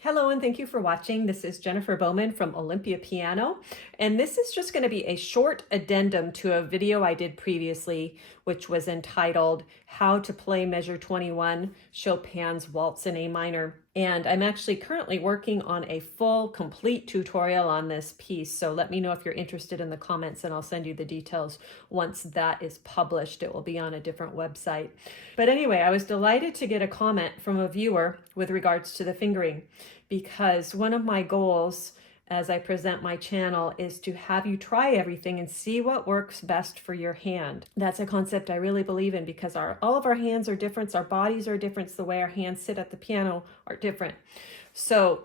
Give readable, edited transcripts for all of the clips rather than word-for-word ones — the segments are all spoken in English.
Hello and thank you for watching. This is Jennifer Bowman from Olympia Piano, and this is just going to be a short addendum to a video I did previously, which was entitled How to Play Measure 21, Chopin's Waltz in A Minor. And I'm actually currently working on a full, complete tutorial on this piece, so let me know if you're interested in the comments and I'll send you the details once that is published. It will be on a different website. But anyway, I was delighted to get a comment from a viewer with regards to the fingering, because one of my goals as I present my channel is to have you try everything and see what works best for your hand. That's a concept I really believe in, because all of our hands are different, our bodies are different, the way our hands sit at the piano are different. So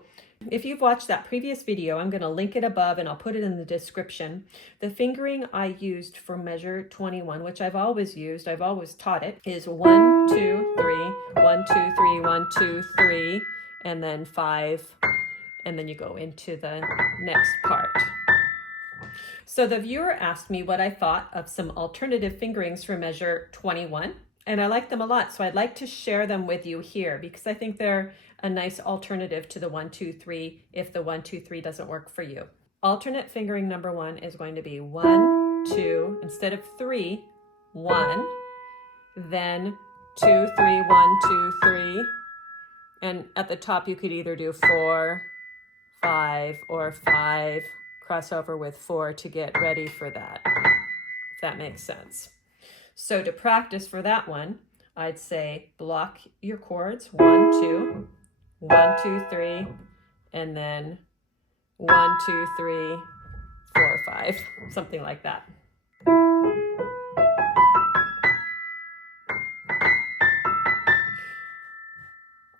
if you've watched that previous video, I'm going to link it above and I'll put it in the description. The fingering I used for measure 21, which I've always used, I've always taught it, is 1, 2, 3, 1, 2, 3, 1, 2, 3, and then 5, and then you go into the next part. So the viewer asked me what I thought of some alternative fingerings for measure 21, and I like them a lot, so I'd like to share them with you here because I think they're a nice alternative to the 1, 2, 3 if the 1, 2, 3 doesn't work for you. Alternate fingering number 1 is going to be 1, 2, instead of 3, 1, then 2, 3, 1, 2, 3, and at the top you could either do 4, 5, or 5, cross over with 4 to get ready for that, if that makes sense. So to practice for that one, I'd say block your chords, 1, 2, 1, 2, 3, and then 1, 2, 3, 4, 5, something like that.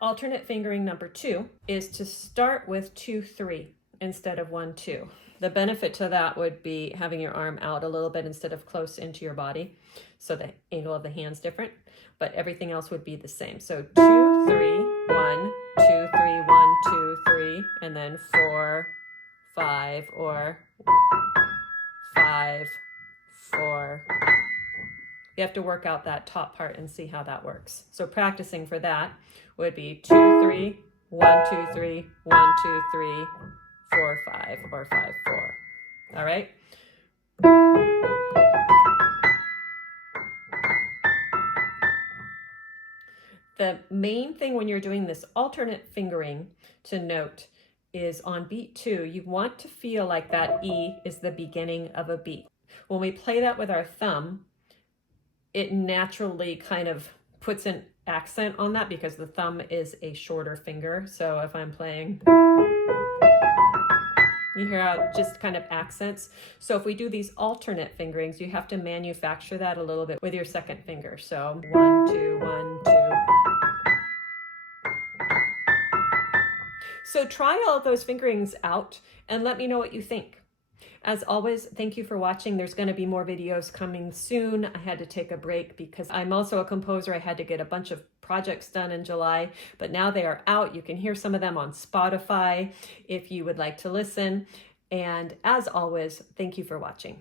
Alternate fingering number 2 is to start with 2, 3 instead of 1, 2. The benefit to that would be having your arm out a little bit instead of close into your body, so the angle of the hand's different, but everything else would be the same. So 2, 3, 1, 2, 3, 1, 2, 3, and then 4, 5, or 5, 4. You have to work out that top part and see how that works. So practicing for that would be 2, 3, 1, 2, 3, 1, 2, 3, 4, 5, or 5, 4. All right? The main thing when you're doing this alternate fingering to note is on beat 2, you want to feel like that E is the beginning of a beat. When we play that with our thumb, it naturally kind of puts an accent on that because the thumb is a shorter finger. So if I'm playing, you hear how it just kind of accents. So if we do these alternate fingerings, you have to manufacture that a little bit with your second finger. So 1, 2, 1, 2. So try all of those fingerings out and let me know what you think. As always, thank you for watching. There's going to be more videos coming soon. I had to take a break because I'm also a composer. I had to get a bunch of projects done in July, but now they are out. You can hear some of them on Spotify if you would like to listen. And as always, thank you for watching.